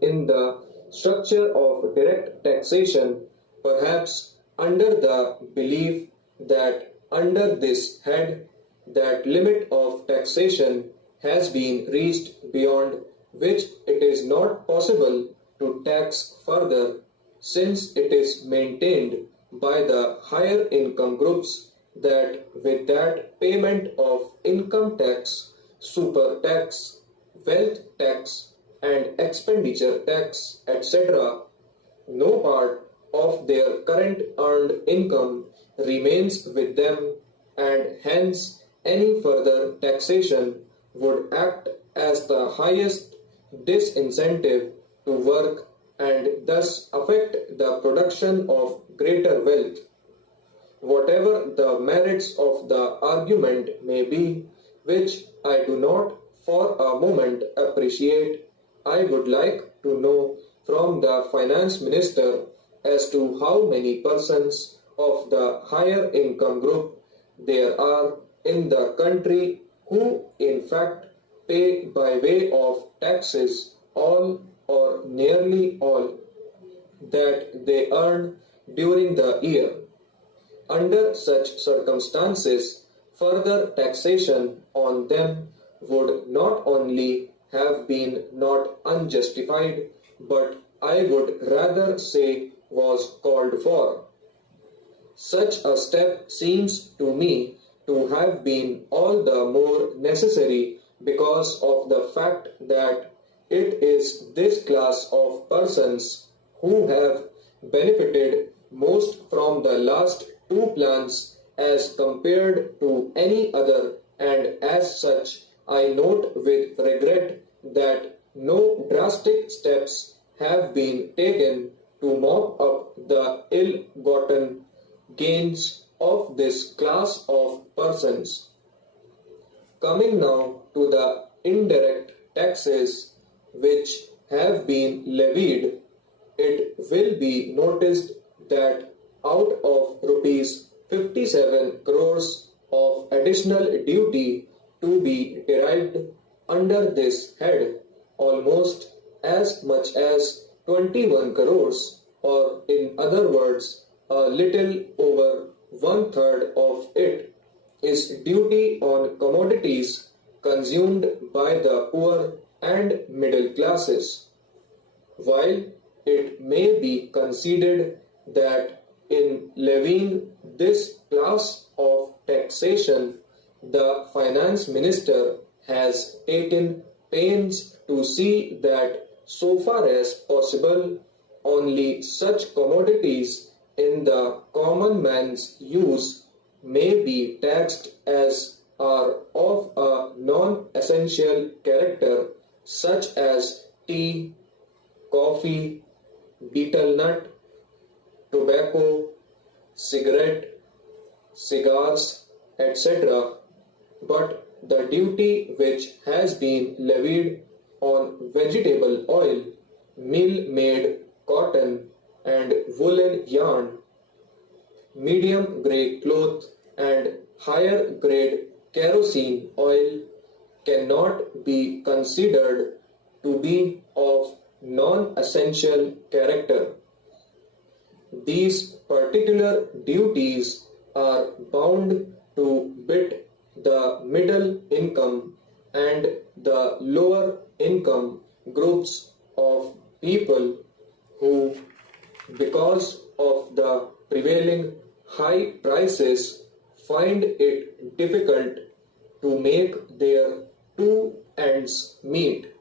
in the structure of direct taxation, perhaps under the belief that under this head that limit of taxation has been reached beyond which it is not possible to tax further, since it is maintained by the higher income groups that with that payment of income tax, super tax, wealth tax, and expenditure tax, etc., no part of their current earned income remains with them, and hence any further taxation would act as the highest disincentive to work and thus affect the production of greater wealth. Whatever the merits of the argument may be, which I do not for a moment appreciate, I would like to know from the finance minister as to how many persons of the higher income group there are in the country who in fact pay by way of taxes all or nearly all that they earn during the year. Under such circumstances, further taxation on them would not only have been not unjustified, but I would rather say was called for. Such a step seems to me to have been all the more necessary because of the fact that it is this class of persons who have benefited most from the last two plans as compared to any other, and as such I note with regret that no drastic steps have been taken to mop up the ill-gotten gains of this class of persons. Coming now to the indirect taxes which have been levied, it will be noticed that out of rupees 57 crores of additional duty to be derived under this head, almost as much as 21 crores, or in other words, a little over one third of it, is duty on commodities consumed by the poor and middle classes. While it may be conceded that in levying this class of taxation, the finance minister has taken pains to see that so far as possible, only such commodities in the common man's use may be taxed as are of a non-essential character, such as tea, coffee, betel nut, tobacco, cigarette, cigars, etc. But the duty which has been levied on vegetable oil, mill-made cotton and woolen yarn, medium grade cloth and higher grade kerosene oil cannot be considered to be of non-essential character. These particular duties are bound to bit the middle income and the lower income groups of people who, because of the prevailing high prices, find it difficult to make their two ends meet.